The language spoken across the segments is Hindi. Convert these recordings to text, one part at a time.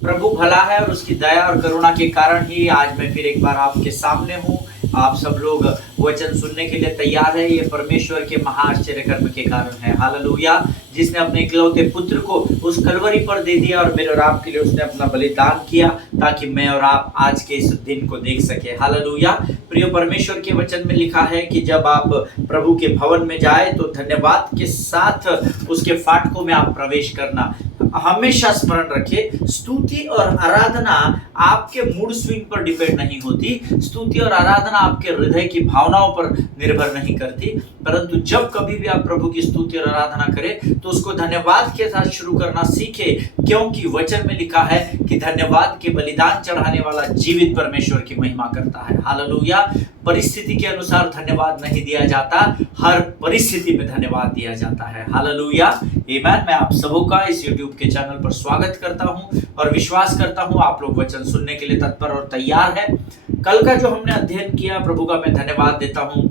प्रभु भला है और उसकी दया और करुणा के कारण ही आज मैं फिर एक बार आपके सामने हूँ। आप सब लोग वचन सुनने के लिए तैयार है। ये परमेश्वर के महाआश्चर्य कर्म के कारण है। हालेलुया। जिसने अपने इकलौते पुत्र को उस कलवरी पर दे दिया और मेरे और आपके लिए उसने अपना बलिदान किया ताकि मैं और आप आज के इस दिन को देख सके। हालेलुया। प्रिय परमेश्वर के वचन में लिखा है कि जब आप प्रभु के भवन में जाए तो धन्यवाद के साथ उसके फाटकों में आप प्रवेश करना। हमेशा स्मरण रखें, स्तुति और आराधना आपके मूड स्विंग पर डिपेंड नहीं होती। स्तुति और आराधना आपके हृदय की भावनाओं पर निर्भर नहीं करती, परंतु जब कभी भी आप प्रभु की स्तुति और आराधना करें तो उसको धन्यवाद के साथ शुरू करना सीखे, क्योंकि वचन में लिखा है कि धन्यवाद के बलिदान चढ़ाने वाला जीवित परमेश्वर की महिमा करता है। हालेलुया। परिस्थिति के अनुसार धन्यवाद नहीं दिया जाता, हर परिस्थिति में धन्यवाद दिया जाता है। हालेलुया। आमीन। मैं आप सबों का इस YouTube के चैनल पर स्वागत करता हूं और विश्वास करता हूं आप लोग वचन सुनने के लिए तत्पर और तैयार हैं। कल का जो हमने अध्ययन किया, प्रभु का मैं धन्यवाद देता हूं।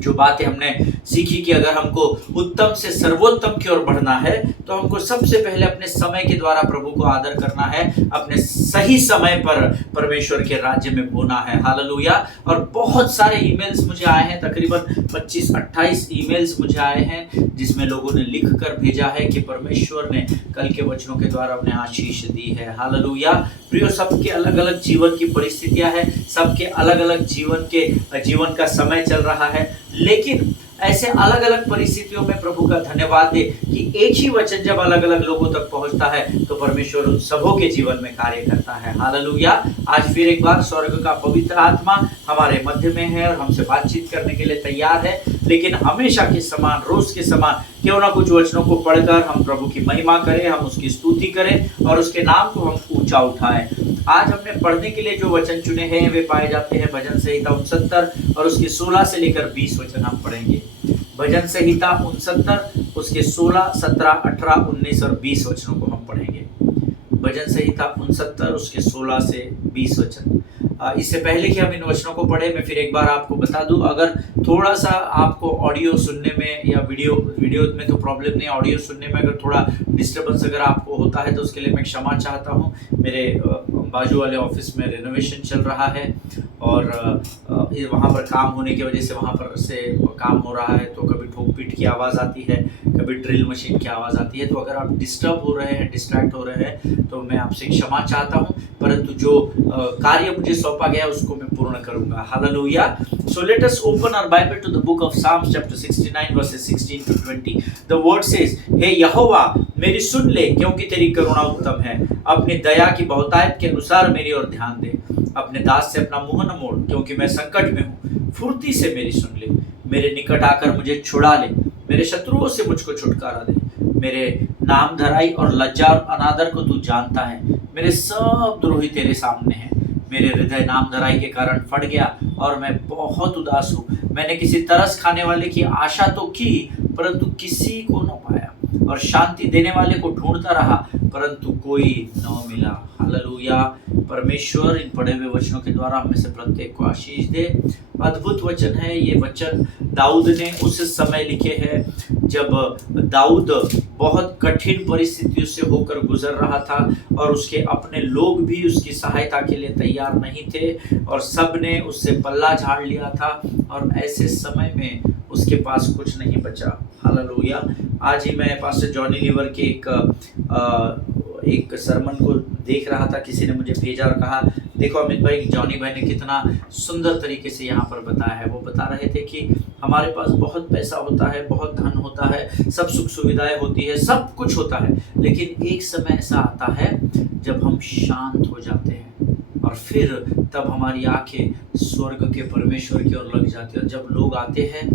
जो बातें हमने सीखी कि अगर हमको उत्तम से सर्वोत्तम की ओर बढ़ना है तो हमको सबसे पहले अपने समय के द्वारा प्रभु को आदर करना है, अपने सही समय पर परमेश्वर के राज्य में बोना है। हालेलुया। और बहुत सारे ईमेल्स मुझे आए हैं, तकरीबन 25-28 ईमेल्स मुझे आए हैं जिसमें लोगों ने लिख कर भेजा है कि परमेश्वर ने कल के वचनों के द्वारा उन्हें आशीष दी है। हालेलुया। प्रियो, सबके अलग अलग जीवन की परिस्थितियां हैं, सबके अलग अलग जीवन का समय चल रहा है, लेकिन ऐसे अलग अलग परिस्थितियों में प्रभु का धन्यवाद दे कि एक ही वचन जब अलग अलग लोगों तक पहुंचता है तो परमेश्वर उन सबों के जीवन में कार्य करता है। हालेलुया। आज फिर एक बार स्वर्ग का पवित्र आत्मा हमारे मध्य में है और हमसे बातचीत करने के लिए तैयार है, लेकिन हमेशा के समान, रोज के समान क्यों ना कुछ वचनों को पढ़कर हम प्रभु की महिमा करें, हम उसकी स्तुति करें और उसके नाम को हम ऊंचा उठाएं। आज हमने पढ़ने के लिए जो वचन चुने हैं वे पाए जाते हैं भजन संहिता 69 और उसके 16 से लेकर 20 वचन हम पढ़ेंगे। भजन संहिता 69 उसके 16, 17, 18, 19 और 20 वचनों को हम पढ़ेंगे। भजन संहिता 69 उसके 16 से 20 वचन। इससे पहले कि हम इन वचनों को पढ़े, मैं फिर एक बार आपको बता दूं, अगर थोड़ा सा आपको ऑडियो सुनने में या वीडियो में तो प्रॉब्लम नहीं, ऑडियो सुनने में अगर थोड़ा डिस्टर्बेंस अगर आपको होता है तो उसके लिए मैं क्षमा चाहता हूं। मेरे बाजू वाले ऑफिस में रेनोवेशन चल रहा है और वहाँ पर काम होने की वजह से वहाँ पर से काम हो रहा है, तो कभी ठोक पीट की आवाज़ आती है, कभी ड्रिल मशीन की आवाज़ आती है। तो अगर आप डिस्टर्ब हो रहे हैं, डिस्ट्रैक्ट हो रहे हैं तो मैं आपसे क्षमा चाहता हूँ, परंतु जो कार्य मुझे सौंपा गया उसको मैं पूर्ण करूँगा। Hallelujah. So let us open our Bible to the book of Psalms chapter 69 verses 16 to 20. The word says, हे यहोवा मेरी सुन ले क्योंकि तेरी करुणा उत्तम है, अपनी दया की बहुतायत के अनुसार मेरी ओर ध्यान दे। अपने दास से अपना मुंह न मोड़ क्योंकि मैं संकट में हूँ, फुर्ती से मेरी सुन ले। मेरे निकट आकर मुझे छुड़ा ले, मेरे शत्रुओं से मुझको छुटकारा दे। मेरे नाम धराई और लज्जा और अनादर को तू जानता है, मेरे सब द्रोही तेरे सामने हैं। मेरे हृदय नाम धराई के कारण फट गया और मैं बहुत उदास हूँ। मैंने किसी तरस खाने वाले की आशा तो की परंतु किसी को न पाया, और शांति देने वाले को ढूंढता रहा परंतु कोई न मिला। हालेलुया। परमेश्वर इन पढ़े हुए वचनों के द्वारा हमें से प्रत्येक को आशीष दे। अद्भुत वचन है ये वचन। दाऊद ने उस समय लिखे हैं जब दाऊद बहुत कठिन परिस्थितियों से होकर गुजर रहा था और उसके अपने लोग भी उसकी सहायता के लिए तैयार नहीं थे और सब ने उससे पल्ला झाड़ लिया था और ऐसे समय में उसके पास कुछ नहीं बचा। हालेलुया। आज ही मैं पास्टर जॉनी लीवर के एक सरमन को देख रहा था, किसी ने मुझे भेजा और कहा, देखो अमित भाई, जॉनी भाई ने कितना सुंदर तरीके से यहाँ पर बताया है। वो बता रहे थे कि हमारे पास बहुत पैसा होता है, बहुत धन होता है, सब सुख सुविधाएं होती है, सब कुछ होता है, लेकिन एक समय ऐसा आता है जब हम शांत हो जाते हैं और फिर तब हमारी आंखें स्वर्ग के परमेश्वर की ओर लग जाती है। और जब लोग आते हैं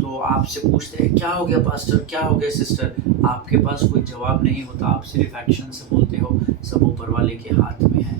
तो आपसे पूछते हैं, क्या हो गया पास्टर, क्या हो गया सिस्टर, आपके पास कोई जवाब नहीं होता, आप सिर्फ एक्शन से बोलते हो, सब ऊपर वाले के हाथ में है।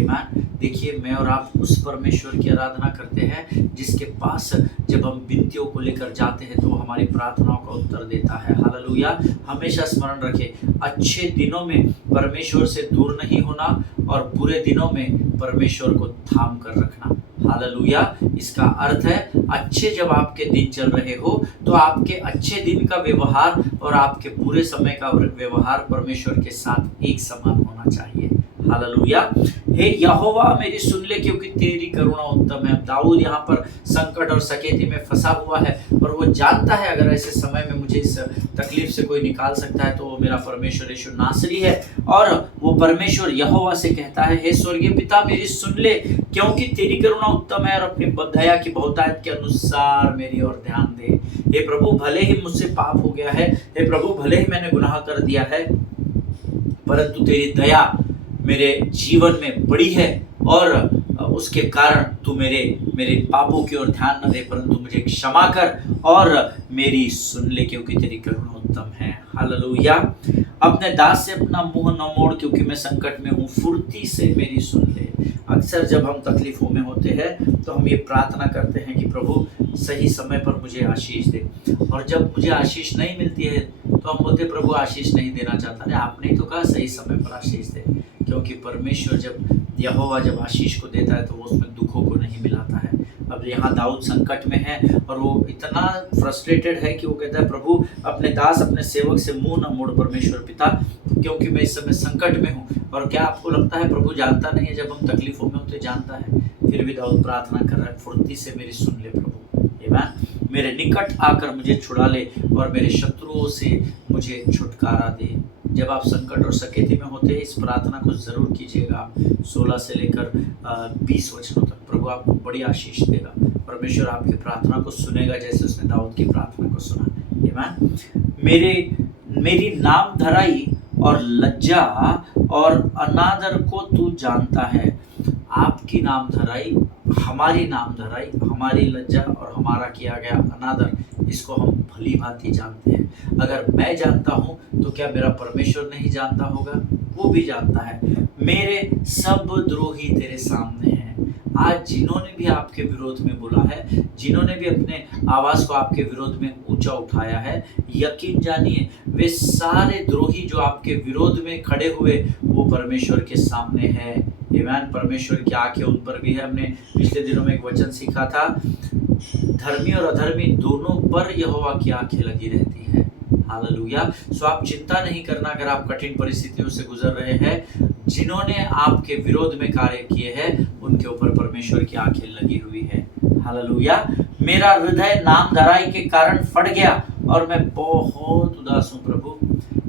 आमीन। देखिए, मैं और आप उस परमेश्वर की आराधना करते हैं जिसके पास जब हम विनतियों को लेकर जाते हैं तो हमारी प्रार्थनाओं का उत्तर देता है। हालेलुया। हमेशा स्मरण रखें, अच्छे दिनों में परमेश्वर से दूर नहीं होना और बुरे दिनों में परमेश्वर को थाम कर रखना। हालेलुया। इसका अर्थ है, अच्छे जब आपके दिन चल रहे हो तो आपके अच्छे दिन का व्यवहार और आपके बुरे समय का व्यवहार परमेश्वर के साथ एक समान होना चाहिए। हालेलुया। हे यहोवा मेरी सुन ले, क्योंकि तेरी करुणा उत्तम है। दाऊद यहाँ पर संकट और सकेती में फंसा हुआ है और वो जानता है अगर ऐसे समय में मुझे इस तकलीफ से कोई निकाल सकता है तो वो मेरा परमेश्वर यीशु नासरी है। और वो परमेश्वर यहोवा से कहता है, हे स्वर्गीय पिता मेरी सुन ले, क्योंकि तेरी करुणा उत्तम है और अपनी दया की बहुतायत के अनुसार मेरी ओर ध्यान दे। हे प्रभु, भले ही मुझसे पाप हो गया है, हे प्रभु भले ही मैंने गुनाह कर दिया है, परंतु तेरी दया मेरे जीवन में बड़ी है और उसके कारण तू मेरे पापों की ओर ध्यान न दे, परंतु मुझे क्षमा कर और मेरी सुन ले, क्योंकि तेरी करुणा उत्तम है। हालेलुया। अपने दास से अपना मुंह न मोड़, क्योंकि मैं संकट में हूँ, फुर्ती से मेरी सुन ले। अक्सर जब हम तकलीफों में होते हैं तो हम ये प्रार्थना करते हैं कि प्रभु सही समय पर मुझे आशीष दे, और जब मुझे आशीष नहीं मिलती है तो हम बोलते प्रभु आशीष नहीं देना चाहता। अरे आपने तो कहा सही समय पर आशीष दे, क्योंकि परमेश्वर यहोवा जब आशीष को देता है तो वो उसमें दुखों को नहीं मिलाता है। अब यहाँ दाऊद संकट में है और वो इतना फ्रस्ट्रेटेड है कि वो कहता है प्रभु अपने दास अपने सेवक से मुंह न मोड़ परमेश्वर पिता, क्योंकि मैं इस समय संकट में हूँ। और क्या आपको लगता है प्रभु जानता नहीं है जब हम तकलीफों में होते? जानता है। फिर भी दाऊद प्रार्थना कर रहा है, फुर्ती से मेरी सुन ले प्रभु, आमीन। मेरे निकट आकर मुझे छुड़ा ले और मेरे शत्रुओं से मुझे छुटकारा दे। जब आप संकट और सकेती में होते हैं इस प्रार्थना को जरूर कीजिएगा। 16 से लेकर 20 वचनों तक प्रभु आपको बड़ी आशीष देगा। परमेश्वर आपकी प्रार्थना को सुनेगा जैसे उसने दाऊद की प्रार्थना को सुना। आमीन। मेरी नाम धराई और लज्जा और अनादर को तू जानता है। आपकी नाम धराई, हमारी नाम धराई, हमारी लज्जा और हमारा किया गया अनादर, इसको हम भली भांति जानते हैं। अगर मैं जानता हूँ तो क्या मेरा परमेश्वर नहीं जानता होगा? वो भी जानता है। मेरे सब द्रोही तेरे सामने हैं। आज जिन्होंने भी आपके विरोध में बोला है, जिन्होंने भी अपने आवाज को आपके विरोध में ऊंचा उठाया है, यकीन जानिए वे सारे द्रोही जो आपके विरोध में खड़े हुए वो परमेश्वर के सामने है। आमीन। परमेश्वर की आंखें उन पर भी है। हमने पिछले दिनों में एक वचन सीखा था, धर्मी और अधर्मी दोनों पर यहोवा की आंखें लगी रहती है। हालेलुया। सो आप चिंता नहीं करना अगर आप कठिन परिस्थितियों से गुजर रहे हैं। जिन्होंने आपके विरोध में कार्य किए हैं उनके ऊपर परमेश्वर की आंखें लगी हुई है। हालेलुया। मेरा हृदय नाम धराई के कारण फट गया और मैं बहुत उदास हूँ प्रभु।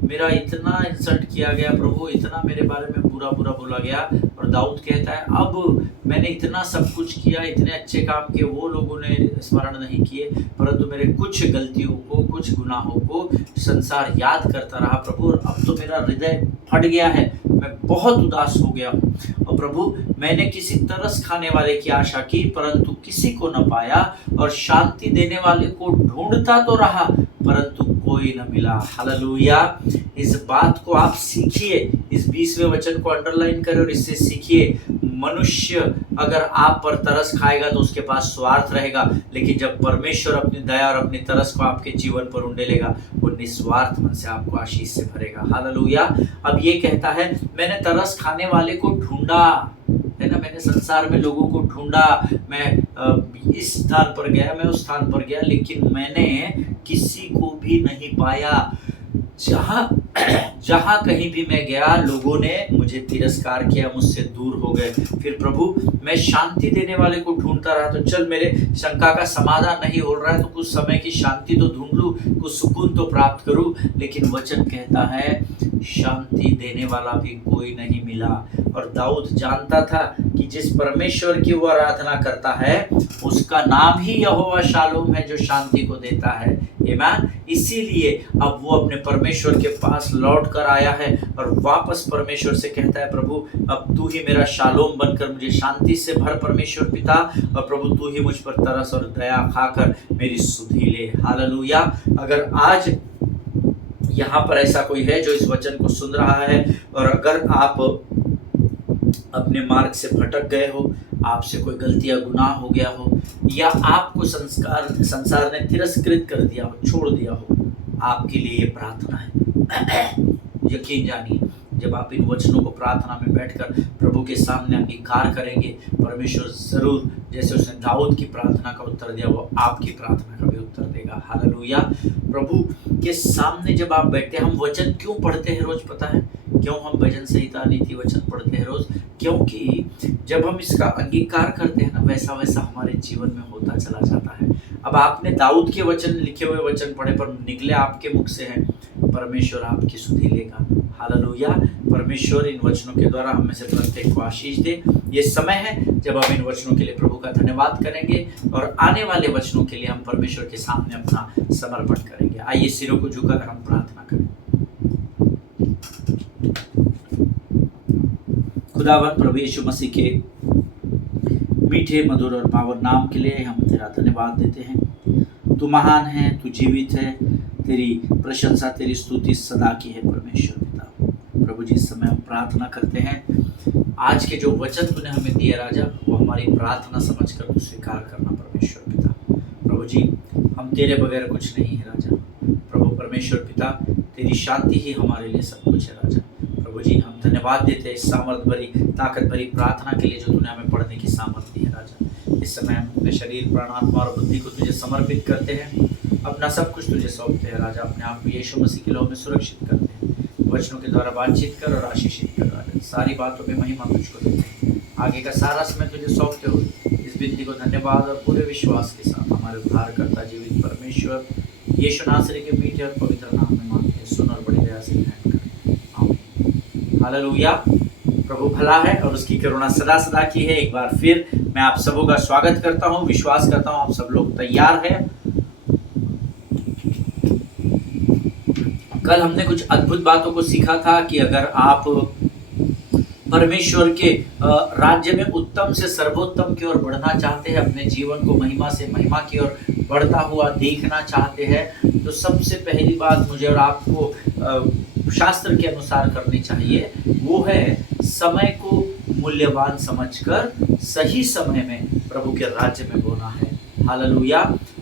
मेरा इतना इंसल्ट किया गया प्रभु, इतना मेरे बारे में बुरा बुरा बोला गया। और दाऊद कहता है अब मैंने इतना सब कुछ किया, इतने अच्छे काम किए, वो लोगों ने स्मरण नहीं किए, परंतु मेरे कुछ गलतियों को, कुछ गुनाहों को संसार याद करता रहा प्रभु। और अब तो मेरा हृदय फट गया है, मैं बहुत उदास हो गया हूँ। और प्रभु मैंने किसी तरस खाने वाले की आशा की, परंतु किसी को न पाया, और शांति देने वाले को ढूंढता तो रहा परंतु कोई न मिला। हालेलुया। इस बात को आप सीखिए, इस 20वें वचन को अंडरलाइन करें और इससे सीखिए। मनुष्य अगर आप पर तरस खाएगा तो उसके पास स्वार्थ रहेगा, लेकिन जब परमेश्वर अपनी दया और अपनी तरस को आपके जीवन पर उंडेलेगा वो निस्वार्थ मन से आपको आशीष से भरेगा। हालेलुया। अब ये कहता है मैंने तरस खाने वाले को ढूंढा, है ना, मैंने संसार में लोगों को ढूंढा, मैं इस स्थान पर गया, मैं उस स्थान पर गया, लेकिन मैंने किसी को भी नहीं पाया। जहां कहीं भी मैं गया लोगों ने मुझे तिरस्कार किया, मुझसे दूर हो गए। फिर प्रभु मैं शांति देने वाले को ढूंढता रहा, तो चल मेरे शंका का समाधान नहीं हो रहा है तो कुछ समय की शांति तो ढूंढ लूं, कुछ सुकून तो प्राप्त करूं। लेकिन वचन कहता है शांति देने वाला भी कोई नहीं मिला। और दाऊद जानता था कि जिस परमेश्वर की वो आराधना करता है उसका नाम ही यहोवा शालोम है, जो शांति को देता है। आमीन। इसीलिए अब वो अपने परमेश्वर के पास लौट कर आया है और वापस परमेश्वर से कहता है प्रभु अब तू ही मेरा शालोम बनकर मुझे शांति से भर परमेश्वर पिता, और प्रभु तू ही मुझ पर तरस और दया खाकर मेरी सुधि ले। हालेलुया। अगर आज यहाँ पर ऐसा कोई है जो इस वचन को सुन रहा है और अगर आप अपने मार्ग से भटक गए हो, आपसे कोई गलती या गुनाह हो गया हो, या आपको संसार ने तिरस्कृत कर दिया हो, छोड़ दिया हो, आपके लिए ये प्रार्थना है। यकीन जानिए जब आप इन वचनों को प्रार्थना में बैठकर प्रभु के सामने अंगीकार करेंगे, परमेश्वर जरूर जैसे उसने दाऊद की प्रार्थना का उत्तर दिया वो आपकी प्रार्थना का भी उत्तर देगा। हालेलुया। प्रभु के सामने जब आप बैठते हैं, हम वचन क्यों पढ़ते हैं रोज पता है? क्यों हम भजन संहिता नीति वचन पढ़ते हैं रोज? क्योंकि जब हम इसका अंगीकार करते हैं ना, वैसा वैसा हमारे जीवन में होता चला जाता है। अब आपने दाऊद के वचन, लिखे हुए वचन पढ़े, पर निकले आपके मुख से हैं, परमेश्वर आपकी सुधि लेगा। हालेलुया। परमेश्वर इन वचनों के द्वारा हम में से प्रत्येक को आशीष दे। ये समय है जब हम इन वचनों के लिए प्रभु का धन्यवाद करेंगे और आने वाले वचनों के लिए हम परमेश्वर के सामने अपना समर्पण करेंगे। आइए सिरों को झुकाकर हम प्रार्थना करें। खुदावन प्रभु यीशु मसीह के मीठे मधुर और पावन नाम के लिए हम तेरा धन्यवाद देते हैं। तू महान है, तू जीवित है, तेरी प्रशंसा, तेरी स्तुति सदा की है परमेश्वर पिता। प्रभु जी, इस समय हम प्रार्थना करते हैं, आज के जो वचन तूने हमें दिए राजा, वो हमारी प्रार्थना समझकर तू स्वीकार करना परमेश्वर पिता। प्रभु जी, हम तेरे बगैर कुछ नहीं है राजा। प्रभु परमेश्वर पिता, तेरी शांति ही हमारे लिए सब कुछ है राजा। प्रभु जी, हम धन्यवाद देते हैं इस सामर्थ भरी, ताकत भरी प्रार्थना के लिए जो तूने हमें पढ़ने की सामर्थ दी है राजा। इस समय हम अपने शरीर, प्राण, आत्मा और बुद्धि को तुझे समर्पित करते हैं, अपना सब कुछ तुझे सौंपते हैं राजा। अपने आप को यीशु मसीह के लहू में सुरक्षित करते हैं। वचनों के द्वारा बातचीत कर और आशीषित कर राजा। सारी बातों में महिमा तुझको देते हैं। आगे का सारा समय तुझे सौंपते हुए इस विनती को धन्यवाद और पूरे विश्वास के साथ हमारे उद्धारकर्ता जीवित परमेश्वर यीशु नासरी के मीठे और पवित्र नाम में मांगते हैं, सुन और बड़ी दया से ग्रहण करें। आमीन। हालेलुया। प्रभु भला है और उसकी करुणा सदा सदा की है। एक बार फिर मैं आप सबों का स्वागत करता हूं। विश्वास करता हूं आप सब लोग तैयार हैं। कल हमने कुछ अद्भुत बातों को सीखा था कि अगर आप परमेश्वर के राज्य में उत्तम से सर्वोत्तम की ओर बढ़ना चाहते हैं, अपने जीवन को महिमा से महिमा की ओर बढ़ता हुआ देखना चाहते हैं, तो सबसे पहली बात मुझे और आपको शास्त्र के अनुसार करनी चाहिए, वो है समय को मूल्यवान समझकर सही समय में प्रभु के राज्य में बोना है। हालेलुया।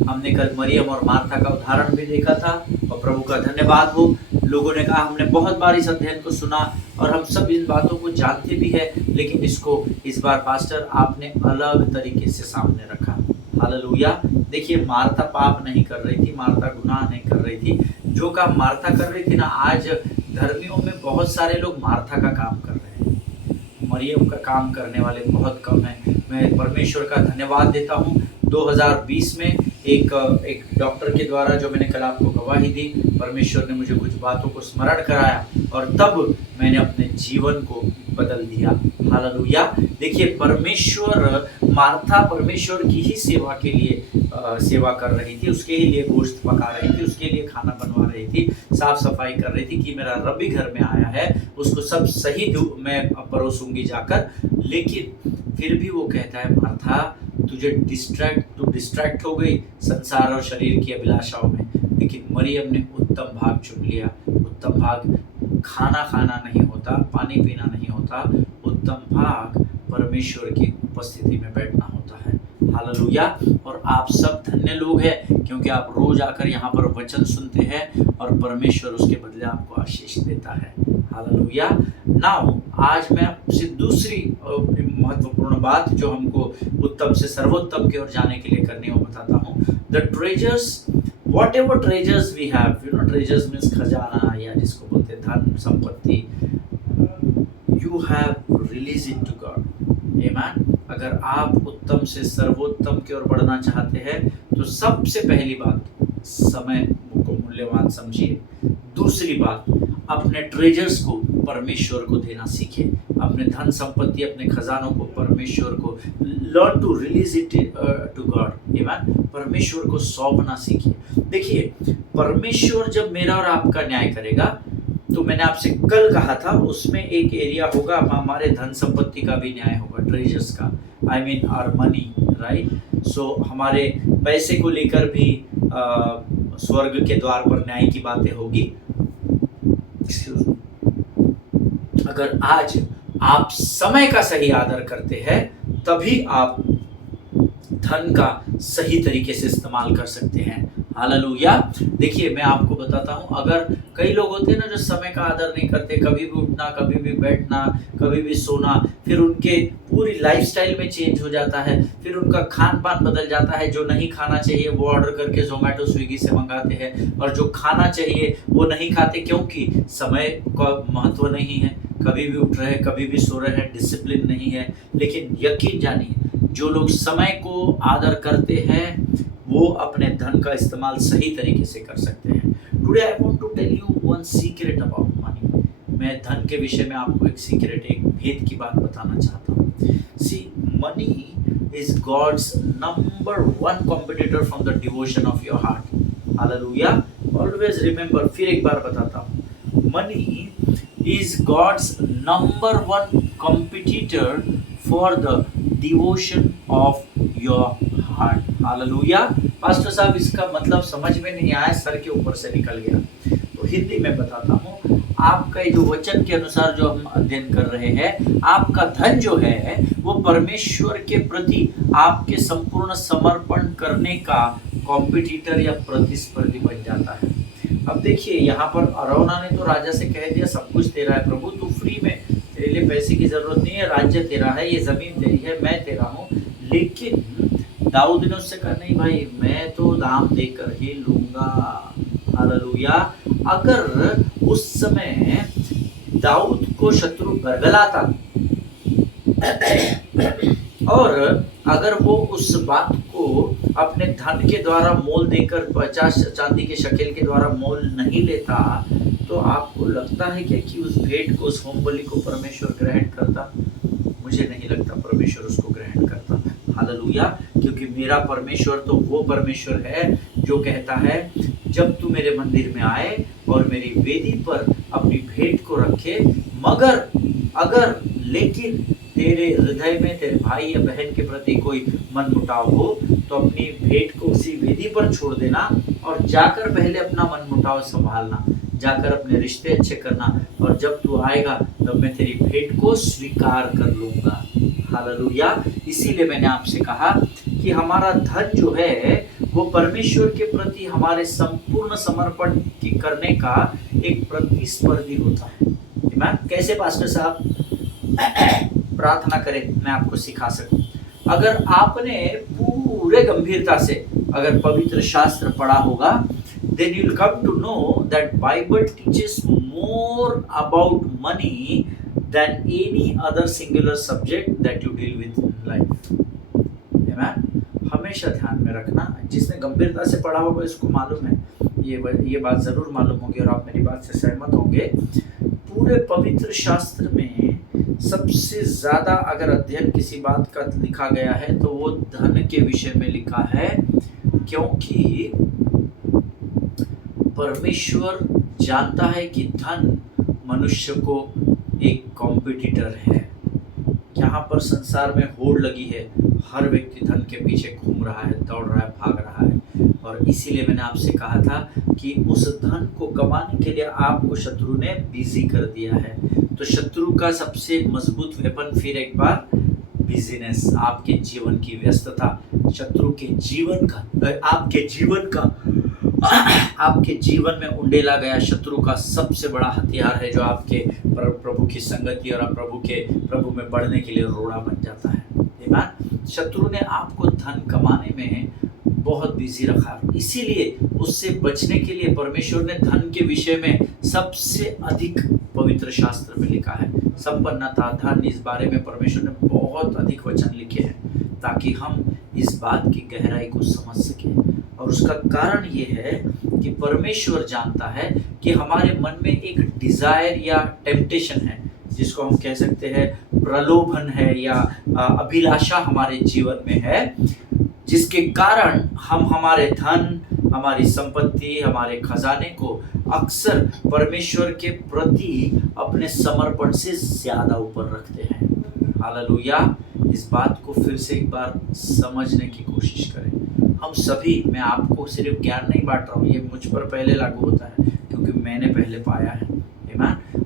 हमने कल मरियम और मार्था का उदाहरण भी देखा था और प्रभु का धन्यवाद हो, लोगों ने कहा हमने बहुत बार इस अध्ययन को सुना और हम सब इन बातों को जानते भी है, लेकिन इसको इस बार पास्टर आपने अलग तरीके से सामने रखा। हालेलुया। देखिए, मार्था पाप नहीं कर रही थी, मार्था गुनाह नहीं कर रही थी। जो काम मार्था कर रही थी ना, आज धर्मियों में बहुत सारे लोग मार्था का काम कर रहे हैं, मरियम का काम करने वाले बहुत कम हैं। मैं परमेश्वर का धन्यवाद देता हूँ। 2020 में एक डॉक्टर के द्वारा जो मैंने कल आपको गवाही दी, परमेश्वर ने मुझे कुछ बातों को स्मरण कराया और तब मैंने अपने जीवन को बदल दिया। हालेलुया। देखिए, परमेश्वर, मार्था परमेश्वर की ही सेवा के लिए सेवा कर रही थी, उसके ही लिए गोश्त पका रही थी, उसके लिए खाना बनवा रही थी, साफ सफाई कर रही थी कि मेरा रबी घर में आया है, उसको सब सही मैं परोसूंगी जाकर। लेकिन फिर भी वो कहता है, मार्था तुझे डिस्ट्रैक्ट हो गई संसार और शरीर की अभिलाषाओं में। लेकिन मरियम ने उत्तम भाग चुन लिया। उत्तम भाग खाना खाना नहीं होता, पानी पीना नहीं होता, उत्तम भाग परमेश्वर की उपस्थिति में बैठना होता है। हालेलुया। और आप सब धन्य लोग हैं, क्योंकि आप रोज आकर यहाँ पर वचन सुनते हैं और परमेश्वर उसके बदले आपको आशीष देता है। हालेलुया। नाउ आज मैं आपसे दूसरी महत्वपूर्ण बात जो हमको उत्तम से सर्वोत्तम की ओर जाने के लिए करनी वो बताता हूँ। The treasures, whatever treasures we have, treasures means खजाना या जिसको बोलते हैं धन संपत्ति, you have release it to God. Amen. अगर आप उत्तम से सर्वोत्तम की ओर बढ़ना चाहते हैं तो सबसे पहली बात समय को मूल्यवान समझिए। दूसरी बात, अपने ट्रेजर्स को परमेश्वर को देना सीखें। अपने धन संपत्ति, अपने खजानों को परमेश्वर को, learn to release it to God. आमीन। परमेश्वर को सौंपना सीखिए। देखिए, परमेश्वर जब मेरा और आपका न्याय करेगा, तो मैंने आपसे कल कहा था उसमें एक एरिया होगा, हमारे धन संपत्ति का भी न्याय होगा, ट्रेजर्स का, I mean our money, right. So हमारे पैसे को लेकर भी स्वर्ग के द्वार पर न्याय की बातें होगी। अगर आज आप समय का सही आदर करते हैं, तभी आप धन का सही तरीके से इस्तेमाल कर सकते हैं। हालेलुया। देखिए मैं आपको बताता हूँ, अगर कई लोग होते हैं ना जो समय का आदर नहीं करते, कभी भी उठना, कभी भी बैठना, कभी भी सोना, फिर उनके पूरी लाइफस्टाइल में चेंज हो जाता है, फिर उनका खान-पान बदल जाता है, जो नहीं खाना चाहिए वो ऑर्डर करके ज़ोमैटो, स्विगी से मंगाते हैं और जो खाना चाहिए वो नहीं खाते, क्योंकि समय का महत्व नहीं है, कभी भी उठ रहे हैं, कभी भी सो रहे हैं, डिसिप्लिन नहीं है। लेकिन यकीन जानिए, जो लोग समय को आदर करते हैं, वो अपने धन का इस्तेमाल सही तरीके से कर सकते हैं। Today I want to tell you one secret about money. मैं धन के विषय में आपको एक सीक्रेट, एक भेद की बात बताना चाहता हूँ। See, money is God's number one competitor from the devotion of your heart. Hallelujah. Always remember, फिर एक बार बताता हूँ, money is God's number one competitor for the devotion of your heart. Hallelujah. Pastor साहब इसका मतलब समझ में नहीं आया, सर के ऊपर से निकल गया। तो हिंदी में बताता हूँ, आपका जो वचन के अनुसार जो हम अध्ययन कर रहे हैं, आपका धन जो है वो परमेश्वर के प्रति आपके संपूर्ण समर्पण करने का कॉम्पिटिटर या प्रतिस्पर्धी बन जाता है। अब देखिए यहाँ पर अरौना ने तो राजा से कह दिया, सब कुछ तेरा है प्रभु, तू फ्री में, तेरे लिए पैसे की जरूरत नहीं है, राज्य तेरा है, ये जमीन तेरी है, मैं तेरा हूँ। लेकिन दाऊद ने उससे कहा, नहीं भाई, मैं तो दाम देकर ही लूंगा। हालेलुया। अगर उस समय दाऊद को शत्रु बरगलाता और अगर वो उस बात को अपने धन के द्वारा मोल देकर 50 चांदी के शकेल के द्वारा मोल नहीं लेता, तो आपको लगता है क्या कि उस भेंट को, उस होम बलि को परमेश्वर ग्रहण करता? मुझे नहीं लगता परमेश्वर उसको ग्रहण करता। हालेलुया। क्योंकि मेरा परमेश्वर तो वो परमेश्वर है जो कहता है, जब तू मेरे मंदिर में आए और मेरी वेदी पर अपनी भेंट को रखे, मगर अगर लेकिन तेरे हृदय में तेरे भाई या बहन के प्रति कोई मनमुटाव हो, तो अपनी भेंट को उसी वेदी पर छोड़ देना और जाकर पहले अपना मनमुटाव संभालना, जाकर अपने रिश्ते अच्छे करना, और जब तू आएगा तब मैं तेरी भेंट को स्वीकार कर लूंगा। हालेलुया। इसीलिए मैंने आपसे कहा कि हमारा धन जो है वो परमेश्वर के प्रति हमारे संपूर्ण समर्पण की करने का एक प्रतिस्पर्धी होता है। कैसे पास्टर साहब? प्रार्थना करें, मैं आपको सिखा सकूं। अगर आपने पूरे गंभीरता से अगर पवित्र शास्त्र पढ़ा होगा, then you'll come to know that Bible teaches more about money than any other singular subject that you deal with in life. Amen? हमेशा ध्यान में रखना, जिसने गंभीरता से पढ़ा होगा इसको मालूम है, ये बात जरूर मालूम होगी और आप मेरी बात से सहमत होंगे। पूरे पवित्र शास्त्र में सबसे ज्यादा अगर अध्ययन किसी बात का लिखा गया है तो वो धन के विषय में लिखा है, क्योंकि परमेश्वर जानता है कि धन मनुष्य को एक कॉम्पिटिटर है। यहाँ पर संसार में होड़ लगी है, हर व्यक्ति धन के पीछे घूम रहा है, दौड़ रहा है, भाग रहा है, और इसीलिए मैंने आपसे कहा था कि उस धन को कमाने के लिए आपको शत्रु ने बिजी कर दिया है। तो शत्रु का सबसे मजबूत वेपन, फिर एक बार, बिजीनेस, आपके जीवन की व्यस्तता, शत्रु के जीवन का, आपके जीवन में उंडेला गया शत्रु का सबसे बड़ा हथियार है, जो आपके प्रभु की संगति और प्रभु में बढ़ने के लिए रोड़ा बन जाता है। शत्रु ने आपको धन कमाने में बहुत बिजी रखा, इसीलिए उससे बचने के लिए परमेश्वर ने धन के विषय में सबसे अधिक पवित्र शास्त्र में लिखा है। संपन्नता, धन, इस बारे में परमेश्वर ने बहुत अधिक वचन लिखे हैं ताकि हम इस बात की गहराई को समझ सकें। और उसका कारण ये है कि परमेश्वर जानता है कि हमारे मन में एक डिजायर या टेम्पटेशन है, जिसको हम कह सकते हैं प्रलोभन है या अभिलाषा हमारे जीवन में है, जिसके कारण हम हमारे धन, हमारी संपत्ति, हमारे खजाने को अक्सर परमेश्वर के प्रति अपने समर्पण से ज्यादा ऊपर रखते हैं। हालेलुया। इस बात को फिर से एक बार समझने की कोशिश करें। हम सभी, मैं आपको सिर्फ ज्ञान नहीं बांट रहा हूँ, ये मुझ पर पहले लागू होता है क्योंकि मैंने पहले पाया है।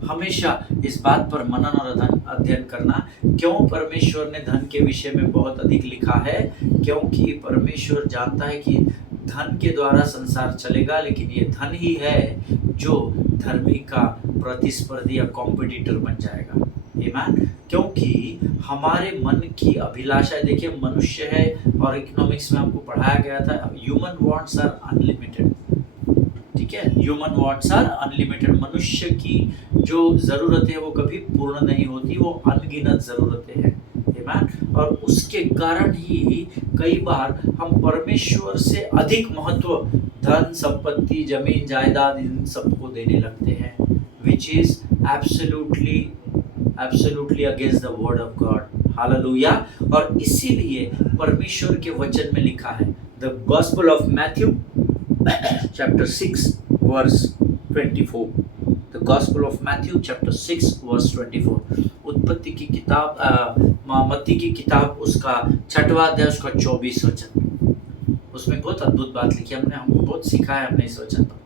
हमेशा इस बात पर मनन और अध्ययन करना। क्यों परमेश्वर ने धन के विषय में बहुत अधिक लिखा है? क्योंकि परमेश्वर जानता है कि धन के द्वारा संसार चलेगा, लेकिन ये धन ही है जो धर्मी का प्रतिस्पर्धी या कॉम्पिटिटर बन जाएगा। आमीन। क्योंकि हमारे मन की अभिलाषा, देखिए मनुष्य है, और इकोनॉमिक्स में आपको पढ़ाया गया था, ह्यूमन वांट्स आर अनलिमिटेड। ठीक है, ह्यूमन वांट्स आर अनलिमिटेड। मनुष्य की जो ज़रूरतें वो कभी पूर्ण नहीं होती, वो अनगिनत ज़रूरतें हैं। आमीन। और उसके कारण ही कई बार हम परमेश्वर से अधिक महत्व धन संपत्ति जमीन जायदाद इन सबको देने लगते हैं, which is absolutely against the word of God. Hallelujah. और इसीलिए परमेश्वर के वचन में लिखा है, the Gospel of Matthew chapter 6 verse 24, the Gospel of Matthew chapter 6 verse 24, उत्पत्ति की किताब मत्ती की किताब उसका 6वां अध्याय उसका 24 वचन, उसमें बहुत अद्भुत बात लिखी है। हमको बहुत सीखा है हमने इस वचन पर।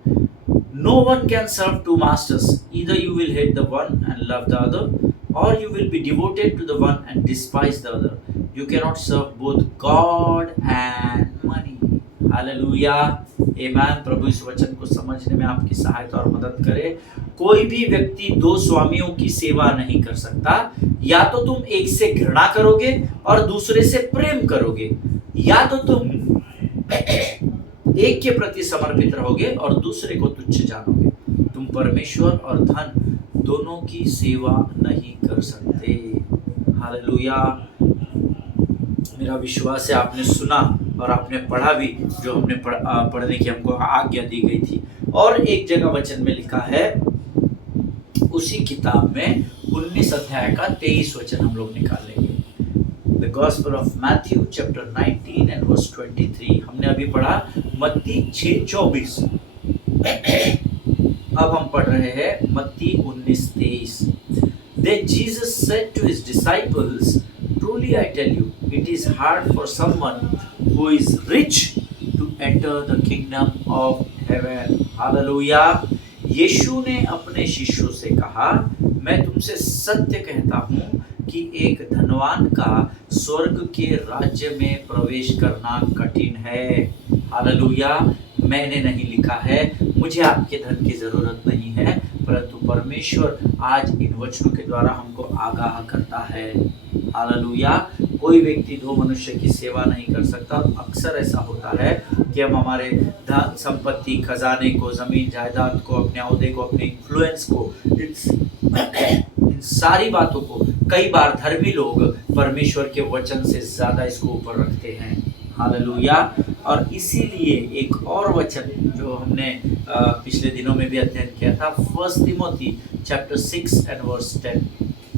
No one can serve two masters, either you will hate the one and love the other, or you will be devoted to the one and despise the other. You cannot serve both God and money. Hallelujah, आमीन। प्रभु इस वचन को समझने में आपकी सहायता और मदद करे। कोई भी व्यक्ति दो स्वामियों की सेवा नहीं कर सकता। या तो तुम एक से घृणा करोगे और दूसरे से प्रेम करोगे, या तो तुम एक के प्रति समर्पित रहोगे और दूसरे को तुच्छ जानोगे। तुम परमेश्वर और धन दोनों की सेवा नहीं कर सकते। हालेलुया। मेरा विश्वास है आपने सुना और आपने पढ़ा भी, जो हमने पढ़ने की हमको आज्ञा दी गई थी। और एक जगह वचन में लिखा है, उसी किताब में 19 अध्याय का 23 वचन हम लोग निकालेंगे। The Gospel of Matthew chapter 19 and verse 23। हमने अभी पढ़ा मत्ती 6:24। अब हम पढ़ रहे हैं मत्ती 19:23। Then Jesus said to his disciples, Truly I tell you, it is hard for someone who is rich to enter the kingdom of heaven. Hallelujah। यीशु ने अपने शिष्यों से कहा, मैं तुमसे सत्य कहता हूँ कि एक धनवान का स्वर्ग के राज्य में प्रवेश करना कठिन है। हालेलुया। मैंने नहीं लिखा है, मुझे आपके धन की जरूरत नहीं है, परंतु परमेश्वर आज इन वचनों के द्वारा हमको आगाह करता है। हालेलुया। कोई व्यक्ति दो मनुष्य की सेवा नहीं कर सकता। अक्सर ऐसा होता है कि हम हमारे धन संपत्ति खजाने को, जमीन जायदाद को, अपने ओहदे को, अपने इन्फ्लुएंस को, इन सारी बातों को कई बार धर्मी लोग परमेश्वर के वचन से ज्यादा इसको ऊपर रखते हैं। हालेलुया। और इसीलिए एक और वचन जो हमने पिछले दिनों में भी अध्ययन किया था, 1 तिमोथी चैप्टर 6 एंड वर्स 10।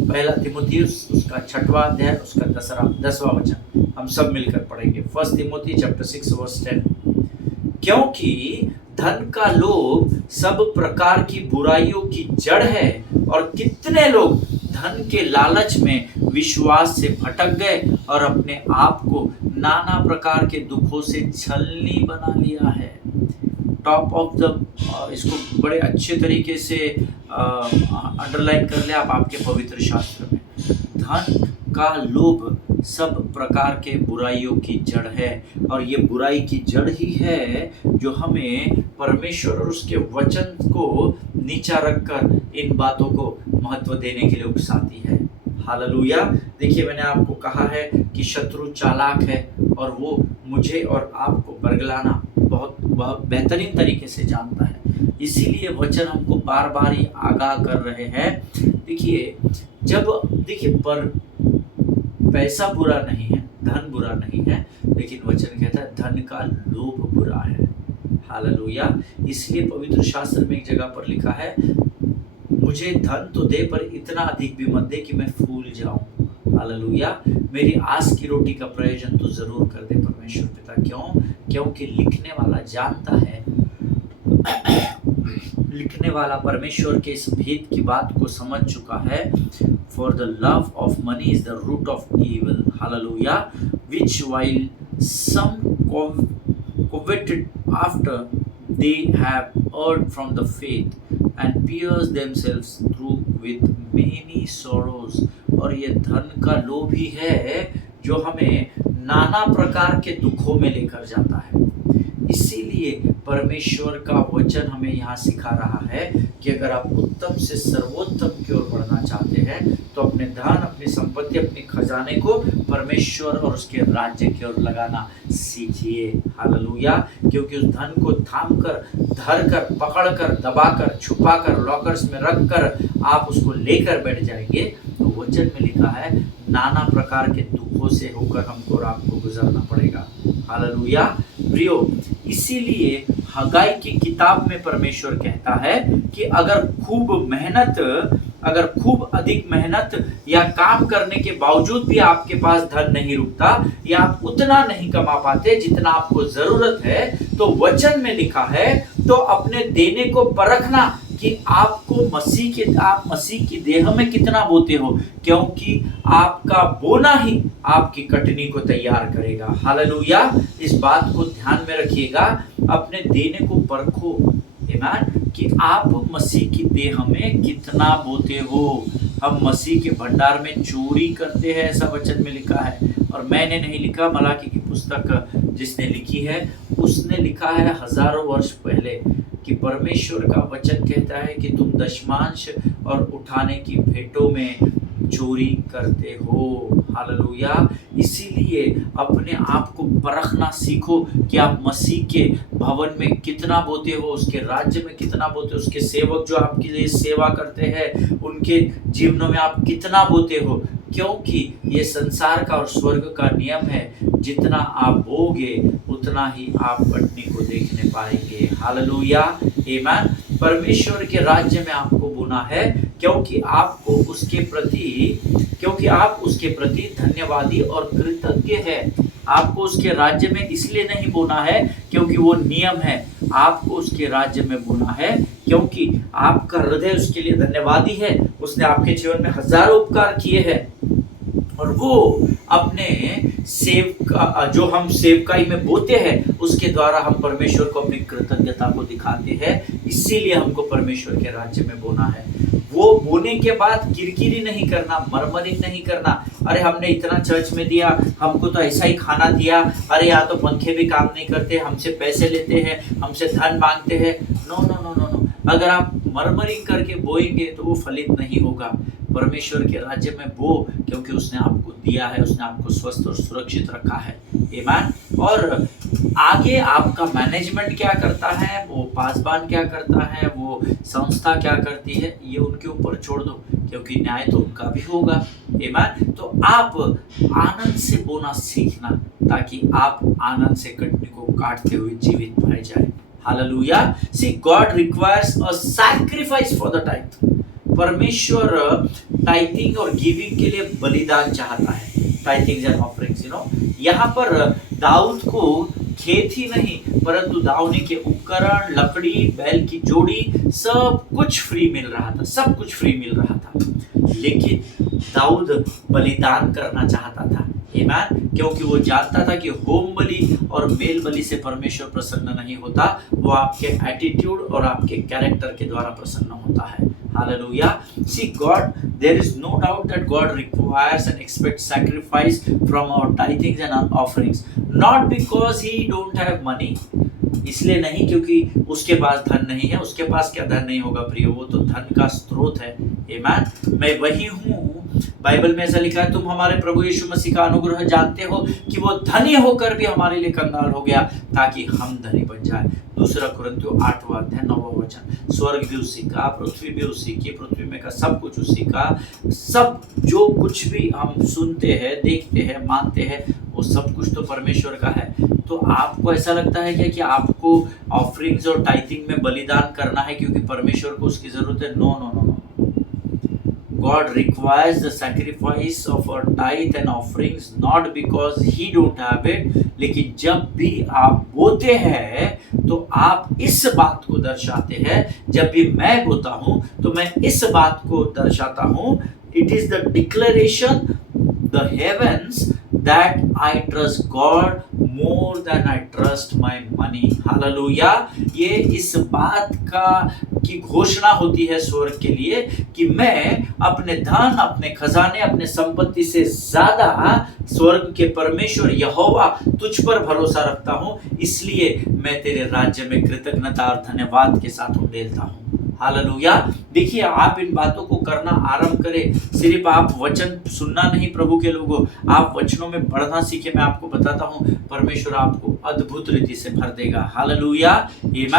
पहला तिमोथियुस उसका 6वां अध्याय उसका 10वां वचन हम सब मिलकर पढ़ेंगे। 1 तिमोथी चैप्टर 6 वर्स 10। क्योंकि धन का लोभ सब प्रकार की बुराइयों की जड़ है, और कितने लोग धन के लालच में विश्वास से भटक गए और अपने आप को नाना प्रकार के दुखों से छलनी बना लिया है। टॉप ऑफ द इसको बड़े अच्छे तरीके से अंडरलाइन कर ले आप आपके पवित्र शास्त्र में। धन का लोभ सब प्रकार के बुराइयों की जड़ है, और ये बुराई की जड़ ही है जो हमें परमेश्वर और उसके वचन को नीचा रखकर इन बातों को महत्व देने के लिए उकसाती है। हालेलुया। देखिए, मैंने आपको कहा है कि शत्रु चालाक है और वो मुझे और आपको बरगलाना बहुत बेहतरीन तरीके से जानता है। इसीलिए वचन हमको बार बार ये आगाह कर रहे हैं। देखिए, पर पैसा बुरा नहीं है, धन बुरा नहीं है, लेकिन वचन कहता है धन का लोभ बुरा है। हालेलुया। इसलिए पवित्र शास्त्र में एक जगह पर लिखा है, मुझे धन तो दे पर इतना अधिक भी मत दे कि मैं फूल जाऊं। हालेलुया। मेरी आस की रोटी का प्रयोजन तो जरूर कर दे परमेश्वर पिता। क्यों? क्योंकि लिखने वाला जानता है, लिखने वाला परमेश्वर के इस भेद की बात को समझ चुका है। For the love of money is the root of evil. Hallelujah. Which while some coveted after, they have erred from the faith and pierced themselves through with many sorrows. और ये धन का लोभ ही है जो हमें नाना प्रकार के दुखों में लेकर जाता है। इसीलिए परमेश्वर का वचन हमें यहाँ सिखा रहा है कि अगर आप उत्तम से सर्वोत्तम की ओर बढ़ना चाहते हैं तो अपने धन, अपनी संपत्ति, अपने खजाने को परमेश्वर और उसके राज्य की ओर लगाना सीखिए। हालेलुया। क्योंकि उस धन को थाम कर, धर कर, पकड़ कर, दबा कर, छुपा कर, लॉकर्स में रख कर आप उसको लेकर बैठ जाएंगे तो वचन में लिखा है नाना प्रकार के दुखों से होकर हमको और आपको गुजरना पड़ेगा। हालेलुया। प्रियो, इसीलिए हगाई की किताब में परमेश्वर कहता है कि अगर खूब अधिक मेहनत या काम करने के बावजूद भी आपके पास धन नहीं रुकता या आप उतना नहीं कमा पाते जितना आपको जरूरत है, तो वचन में लिखा है तो अपने देने को परखना कि आप मसीह की देह में कितना बोते हो, क्योंकि आपका बोना ही आपकी कटनी को तैयार करेगा। हालेलुया। इस बात को ध्यान में रखिएगा, अपने देने को परखो ईमान कि आप मसीह की देह में कितना बोते हो। हम मसीह के भंडार में चोरी करते हैं, ऐसा वचन में लिखा है। और मैंने नहीं लिखा, मलाकी की पुस्तक जिसने लिखी है उसने लिखा है हजारों वर्ष पहले कि परमेश्वर का वचन कहता है कि तुम दशमांश और उठाने की भेंटों में चोरी करते हो। हालेलुया। इसीलिए अपने आप को परखना सीखो कि आप मसीह के भवन में कितना बोते हो, उसके राज्य में कितना बोते हो, उसके सेवक जो आपके लिए सेवा करते हैं उनके जीवनों में आप कितना बोते हो, क्योंकि ये संसार का और स्वर्ग का नियम है, जितना आप बोगे उतना ही आप कटनी को देखने पाएंगे। हालेलुया। आमीन। परमेश्वर के राज्य में आपको बोना है क्योंकि आप उसके प्रति धन्यवादी और कृतज्ञ है। आपको उसके राज्य में इसलिए नहीं बोना है क्योंकि वो नियम है, आपको उसके राज्य में बोना है क्योंकि आपका हृदय उसके लिए धन्यवादी है। उसने आपके जीवन में हजारों उपकार किए हैं और वो अपने जो हम सेवकाई में बोते हैं उसके द्वारा हम परमेश्वर को अपनी कृतज्ञता को दिखाते हैं। इसीलिए हमको परमेश्वर के राज्य में बोना है। वो बोने के बाद किरकिरी नहीं करना, मरमरिंग नहीं करना, अरे हमने इतना चर्च में दिया, हमको तो ऐसा ही खाना दिया, अरे यहाँ तो पंखे भी काम नहीं करते, हमसे पैसे लेते हैं, हमसे धन मांगते हैं। No no no no no. अगर आप मरमरिंग करके बोएंगे तो वो फलित नहीं होगा। परमेश्वर के राज्य में बो क्योंकि उसने आपको दिया है, उसने आपको स्वस्थ और सुरक्षित रखा है। आमीन। और आगे आपका मैनेजमेंट क्या करता है, वो पासबान क्या करता है, वो संस्था क्या करती है, ये उनके ऊपर छोड़ दो क्योंकि न्याय तो उनका भी होगा। आमीन। तो आप आनंद से बोना सीखना ताकि आप आनंद से कटनी को काटते हुए जीवित पाए जाए। Hallelujah. See, God requires a sacrifice for the tithe. परमेश्वर टाइथिंग और गिविंग के लिए बलिदान चाहता है। टाइथिंग एंड ऑफरिंग्स, यहाँ पर दाऊद को खेत ही नहीं परंतु दाऊने के उपकरण, लकड़ी, बैल की जोड़ी, सब कुछ फ्री मिल रहा था, सब कुछ फ्री मिल रहा था। लेकिन दाऊद बलिदान करना चाहता था। आमीन। क्योंकि वो जानता था कि होम बलि और मेल बलि से परमेश्वर प्रसन्न नहीं होता, वो आपके एटीट्यूड और आपके कैरेक्टर के द्वारा प्रसन्न होता है। Hallelujah. See, there is no doubt that God requires and expects sacrifice from our tithings and our offerings. Not because he don't have money. इसलिए नहीं क्योंकि उसके पास धन नहीं है। उसके पास क्या धन नहीं होगा प्रियो, वो तो धन का स्रोत है। आमीन। मैं वही हूँ, बाइबल में ऐसा लिखा है, तुम हमारे प्रभु यीशु मसीह का अनुग्रह जानते हो कि वो धनी होकर भी हमारे लिए कंगाल हो गया ताकि हम धनी बन जाए। 2 कुरिन्थियों 8वां अध्याय 9वां वचन। स्वर्ग भी उसी का, पृथ्वी भी उसी की, पृथ्वी में का सब कुछ उसी का। सब जो कुछ भी हम सुनते हैं, देखते हैं, मानते हैं, वो सब कुछ तो परमेश्वर का है। तो आपको ऐसा लगता है क्या कि आपको ऑफरिंग्स और टाइथिंग में बलिदान करना है क्योंकि परमेश्वर को उसकी जरूरत है? No no no no. God requires the sacrifice of our tithe and offerings not because he don't have it, लेकिन जब भी आप बोते हैं तो आप इस बात को दर्शाते हैं, जब भी मैं बोता हूँ तो मैं इस बात को दर्शाता हूँ, it is the declaration the heavens that I trust God more than I trust my money. Hallelujah. ये इस बात का की घोषणा होती है स्वर्ग के लिए कि मैं अपने धन, अपने खजाने, अपने संपत्ति से ज्यादा स्वर्ग के परमेश्वर यहोवा तुझ पर भरोसा रखता हूं, इसलिए मैं तेरे राज्य में कृतज्ञता और धन्यवाद के साथ उड़ेलता हूं। हालेलुया। देखिए, आप इन बातों को करना आरंभ करें। सिर्फ आप वचन सुनना नहीं प्रभु के लोगों, आप वचनों में बढ़ना सीखे। मैं आपको बताता हूं, परमेश्वर आपको अद्भुत रीति से भर देगा। हालेलुया, आमीन।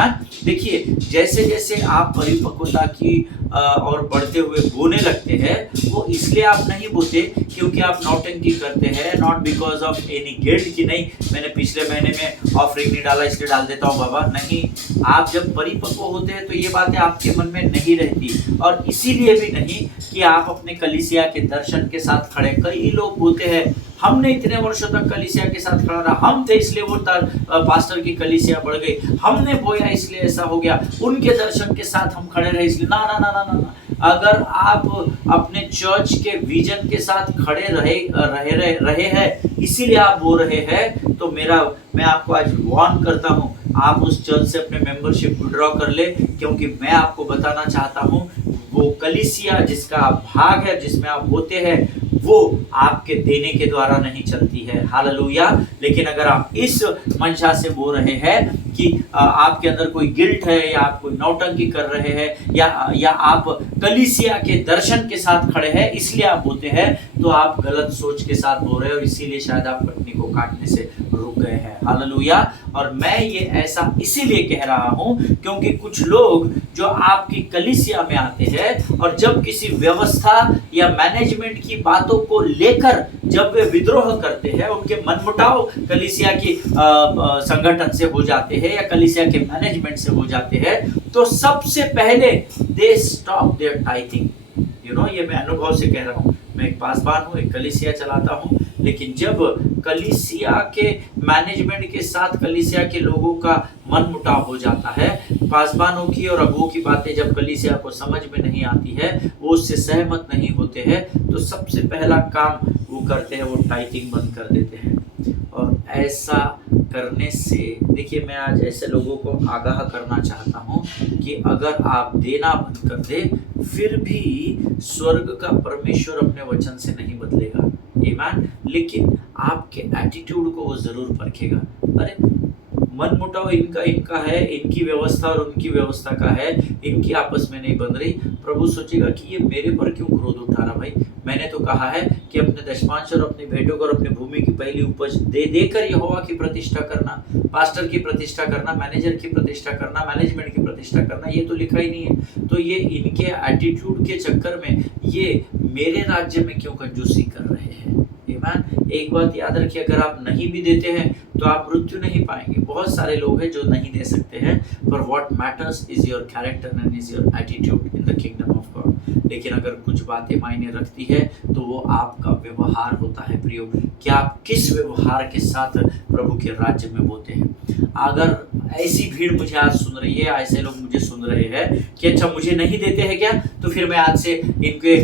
देखिए, जैसे जैसे आप परिपक्वता की और बढ़ते हुए बोने लगते हैं, वो इसलिए आप नहीं बोते क्योंकि आप नौटंकी करते हैं, not because of any guilt कि नहीं मैंने पिछले महीने में ऑफरिंग नहीं डाला इसलिए डाल देता हूँ बाबा। नहीं, आप जब परिपक्व होते हैं तो ये बातें आपके मन में नहीं रहती, और इसीलिए भी नहीं कि आप अपने कलीसिया के दर्शन के साथ खड़े। कई लोग बोलते हैं हमने इतने वर्षों तक कलीसिया के साथ खड़ा रहा, हम थे इसलिए वो पास्टर की कलीसिया बढ़ गई, हमने बोया इसलिए ऐसा हो गया, उनके दर्शन के साथ हम खड़े रहे इसलिए। ना ना ना ना ना, अगर आप अपने चर्च के विजन के साथ खड़े रहे हैं इसीलिए आप बोल रहे हैं, तो मैं आपको आज वार्न करता हूं, आप उस चर्च से अपने मेंबरशिप विड्रॉ कर ले, क्योंकि मैं आपको बताना चाहता हूं वो कलीसिया जिसका भाग है, जिसमें आप होते हैं, वो आपके देने के द्वारा नहीं चलती है। हालेलुया। लेकिन अगर आप इस मंशा से बोल रहे हैं कि आपके अंदर कोई गिल्ट है, या आप कोई नौटंकी कर रहे हैं, या आप कलीसिया के दर्शन के साथ खड़े हैं इसलिए आप बोलते हैं, तो आप गलत सोच के साथ बोल रहे हो, इसीलिए शायद आप कटनी को काटने से रुक गए हैं। हालेलुया। और मैं ये ऐसा इसीलिए कह रहा हूं क्योंकि कुछ लोग जो आपकी कलीसिया में आते हैं और जब किसी व्यवस्था या मैनेजमेंट की बातों को लेकर जब वे विद्रोह करते हैं, उनके मनमुटाव कलीसिया की संगठन से हो जाते हैं या कलीसिया के मैनेजमेंट से हो जाते हैं, तो सबसे पहले दे स्टॉप देयर टाइथिंग। ये मैं अनुभव से कह रहा हूं। मैं एक पासवान हूं, एक कलीसिया चलाता हूं, लेकिन जब कलीसिया के मैनेजमेंट के साथ कलीसिया के लोगों का मन मुटाव हो जाता है, पासवानों की और अगुओं की बातें जब कलीसिया को समझ में नहीं आती है, वो उससे सहमत नहीं होते हैं, तो सबसे पहला काम वो करते हैं, वो टाइथिंग बंद कर देते हैं। और ऐसा करने से, देखिए, मैं आज ऐसे लोगों को आगाह करना चाहता हूं कि अगर आप देना बंद कर दे, फिर भी स्वर्ग का परमेश्वर अपने वचन से नहीं बदलेगा। ईमान। लेकिन आपके एटीट्यूड को वो जरूर परखेगा। अरे, मन मुटाव इनका है, इनकी व्यवस्था और उनकी व्यवस्था का है, इनकी आपस में नहीं बन रही। प्रभु सोचेगा कि ये मेरे पर क्यों क्रोध उठा रहा। भाई, मैंने तो कहा है कि अपने दशमांश और अपनी भेंटों को और अपनी भूमि की पहली उपज दे देकर यहोवा की प्रतिष्ठा करना, पास्टर की प्रतिष्ठा करना, मैनेजर की प्रतिष्ठा करना, मैनेजमेंट की प्रतिष्ठा करना, ये तो लिखा ही नहीं है। तो ये इनके एटीट्यूड के चक्कर में ये मेरे राज्य में क्यों कंजूसी कर रहे हैं। एक बात याद रखिए, अगर आप नहीं भी देते हैं तो आप मृत्यु नहीं पाएंगे। बहुत सारे लोग हैं जो नहीं दे सकते हैं, पर what matters is your character and is your attitude in the kingdom of God. लेकिन अगर कुछ बातें मायने रखती है तो वो आपका व्यवहार होता है। प्रियो, क्या आप किस व्यवहार के साथ प्रभु के राज्य में बोते हैं। अगर ऐसी भीड़ मुझे आज सुन रही है, ऐसे लोग मुझे सुन रहे हैं कि अच्छा मुझे नहीं देते हैं क्या, तो फिर मैं आज से इनके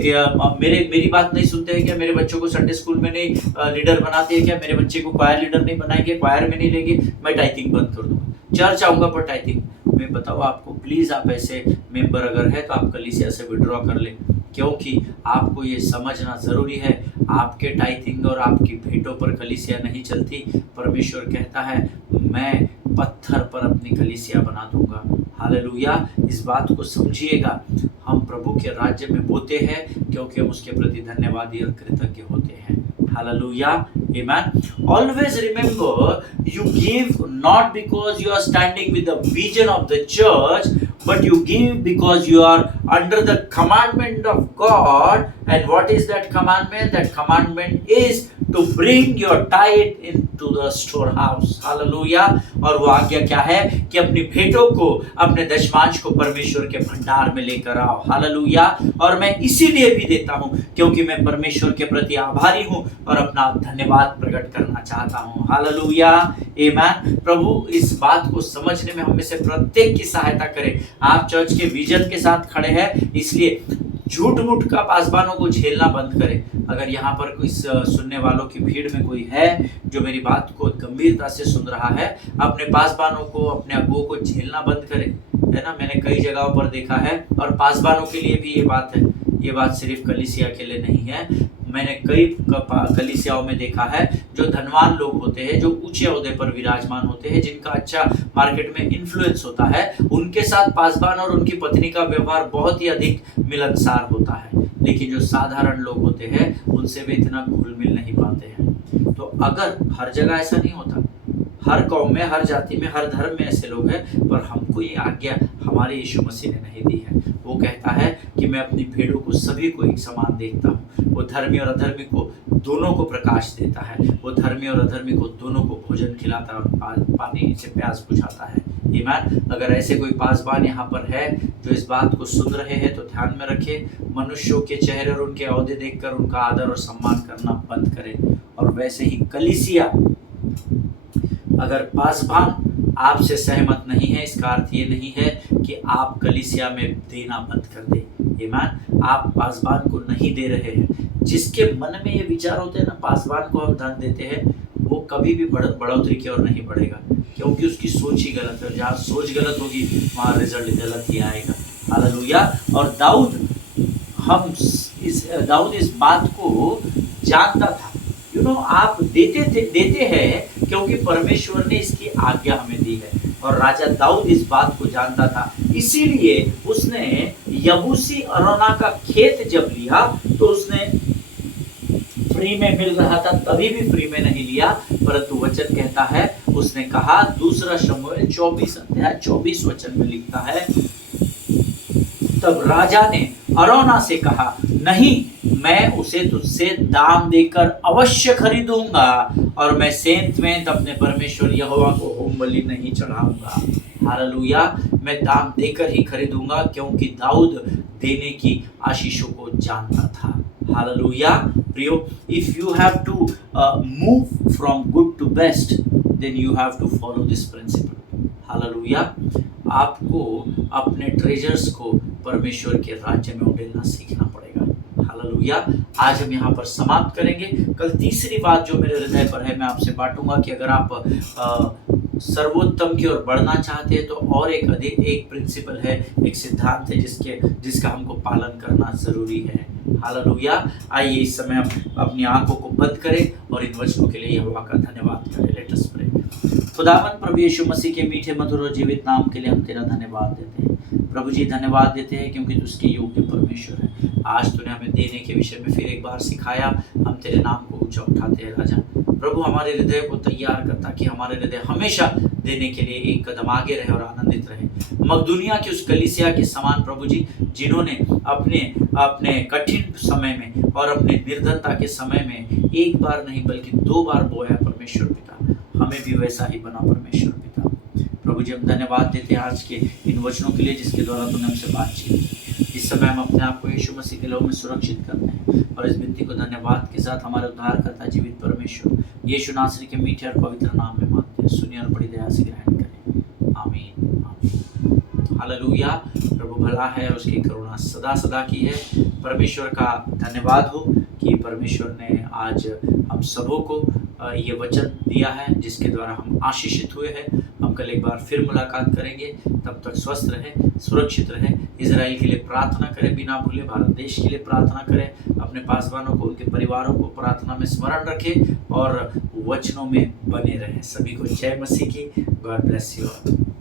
मेरी बात नहीं सुनते हैं क्या, मेरे बच्चों को संडे स्कूल में नहीं लीडर बनाते हैं क्या, मेरे बच्चे को क्वायर लीडर नहीं बनाएंगे, क्वायर में नहीं लेंगे, मैं टाइथिंग बंद कर दूंगा, चर्च आऊंगा पर टाइथिंग। मैं बताऊँ आपको, प्लीज आप ऐसे मेंबर अगर है तो आप कलीसिया से विड्रॉ कर लें, क्योंकि आपको ये समझना जरूरी है, आपके टाइथिंग और आपकी भेंटों पर कलीसिया नहीं चलती। परमेश्वर कहता है मैं पत्थर पर अपनी कलीसिया बना दूंगा। हालेलुया। इस बात को समझिएगा, हम प्रभु के राज्य में बोते हैं क्योंकि हम उसके प्रति धन्यवादी और कृतज्ञ होते हैं। Hallelujah. Amen. Always remember, you give not because you are standing with the vision of the church, but you give because you are under the commandment of God. And what is that commandment? That commandment is to bring your tithe into the storehouse. Hallelujah. और वो आज्ञा क्या है कि अपनी भेंटों को, अपने दशमांश को परमेश्वर के भंडार में लेकर आओ। हालेलुया। और मैं इसीलिए भी देता हूँ क्योंकि मैं परमेश्वर के प्रति आभारी हूँ और अपना धन्यवाद प्रकट करना चाहता हूँ। हालेलुया। आमीन। प्रभु इस बात को समझने में हम में से प्रत्येक की सहायता करे। आप चर्च के विजन के साथ खड़े हैं, इसलिए झूठ मूठ का पासवानों को झेलना बंद करें। अगर यहाँ पर कोई सुनने वालों की भीड़ में कोई है जो मेरी बात को गंभीरता से सुन रहा है, अपने पासवानों को, अपने अगुओं को झेलना बंद करें। है ना, मैंने कई जगहों पर देखा है, और पासबानों के लिए भी ये बात है, ये बात सिर्फ कलीसिया के लिए नहीं है। मैंने कई कलीसियाओं में देखा है, जो धनवान लोग होते हैं, जो ऊंचे ओहदे पर विराजमान होते हैं, जिनका अच्छा मार्केट में इन्फ्लुएंस होता है, उनके साथ पासबान और उनकी पत्नी का व्यवहार बहुत ही अधिक मिलनसार होता है। लेकिन जो साधारण लोग होते हैं, उनसे वे इतना घुल मिल नहीं पाते हैं। तो अगर हर जगह ऐसा नहीं होता, हर कौम में, हर जाति में, हर धर्म में ऐसे लोग हैं, पर हमको ये आज्ञा हमारे यीशु मसीह ने नहीं दी है। वो कहता है कि मैं अपनी भेड़ों को सभी को एक समान देखता हूँ। वो धर्मी और अधर्मी को दोनों को प्रकाश देता है। वो धर्मी और अधर्मी को दोनों को भोजन खिलाता है और पानी से प्यास बुझाता है। ईमान, अगर ऐसे कोई पासबान यहाँ पर है जो इस बात को सुन रहे हैं, तो ध्यान में रखें, मनुष्यों के चेहरे और उनके ओहदे देखकर उनका आदर और सम्मान करना बंद करें। और वैसे ही कलीसिया, अगर पासबान आपसे सहमत नहीं है, इसका अर्थ ये नहीं है कि आप कलीसिया में देना बंद कर दें। ईमान, आप पासबान को नहीं दे रहे हैं। जिसके मन में ये विचार होते हैं ना, पासबान को हम धन देते हैं, वो कभी भी बढ़ोतरी की ओर नहीं बढ़ेगा, क्योंकि उसकी सोच ही गलत है। जहाँ सोच गलत होगी, वहाँ रिजल्ट गलत ही आएगा। हालेलुया। और दाऊद इस बात को जानता था। आप देते हैं क्योंकि परमेश्वर ने इसकी आज्ञा हमें दी है। और राजा दाऊद इस बात को जानता था, इसीलिए उसने यबूसी अरोना का खेत जब लिया, तो उसने फ्री में मिल रहा था तभी भी फ्री में नहीं लिया, परंतु वचन कहता है, उसने कहा, दूसरा शमूएल 24 अध्याय 24 वचन में लिखता है, तब राजा ने अरोना से कहा, नहीं, मैं उसे तुझसे दाम देकर अवश्य खरीदूंगा, और मैं सेंत अपने परमेश्वर यहोवा को होम बलि नहीं चढ़ाऊंगा। हालेलुया। मैं दाम देकर ही खरीदूंगा, क्योंकि दाऊद देने की आशीषों को जानता था। हालेलुया। प्रियो, if you have to move from good to best, then you have to follow this principle. Hallelujah. आपको अपने ट्रेजर्स को परमेश्वर के राज्य में उड़ेलना सीखना पड़ेगा। हालेलुया। आज हम यहाँ पर समाप्त करेंगे। कल तीसरी बात जो मेरे हृदय पर है, मैं आपसे बांटूंगा कि अगर आप सर्वोत्तम की ओर बढ़ना चाहते हैं, तो और एक प्रिंसिपल है, एक सिद्धांत है जिसका हमको पालन करना जरूरी है। हालेलुया। आइए इस समय हम अपनी आंखों को बंद करें और इन वचनों के लिए यहोवा का धन्यवाद करें। Let us pray. खुदावंद प्रभु यीशु मसीह के मीठे मधुर और जीवित नाम के लिए हम तेरा धन्यवाद देते हैं। प्रभु जी, धन्यवाद देते हैं क्योंकि तू उसके योग्य परमेश्वर है। आज तूने हमें देने के विषय में फिर एक बार सिखाया, हम तेरे नाम को ऊंचा उठाते हैं। राजा प्रभु, हमारे हृदय को तैयार कर, ताकि हमारे हृदय हमेशा देने के लिए एक कदम आगे रहे और आनंदित रहे। मकदूनिया की उस कलीसिया के समान प्रभु जी, जिन्होंने अपने कठिन समय में और अपने निर्धनता के समय में एक बार नहीं बल्कि 2 बार बोया परमेश्वर पिता, हमें भी वैसा ही बना परमेश्वर पिता। प्रभु जी, हम धन्यवाद देते हैं आज के इन वचनों के लिए जिसके द्वारा तूने हमसे बातचीत की। इस समय हम अपने आप को यीशु मसीह के लहू में सुरक्षित करते हैं और इस विनती को धन्यवाद के साथ हमारे उद्धारकर्ता जीवित परमेश्वर यीशु नासरी के मीठे और पवित्र नाम में मांगते हैं। सुनिए और बड़ी दया से ग्रहण करें। आमीन, आमीन। हालेलुया। प्रभु भला है और उसकी करुणा सदा सदा की है। परमेश्वर का धन्यवाद हो कि परमेश्वर ने आज हम सबों को ये वचन दिया है जिसके द्वारा हम आशीषित हुए हैं। हम कल एक बार फिर मुलाकात करेंगे। तब तक स्वस्थ रहे, सुरक्षित रहे। इजराइल के लिए प्रार्थना करें बिना भूले, भारत देश के लिए प्रार्थना करें, अपने पासवानों को, उनके परिवारों को प्रार्थना में स्मरण रखें और वचनों में बने रहें। सभी को जय मसीह की। God bless you all.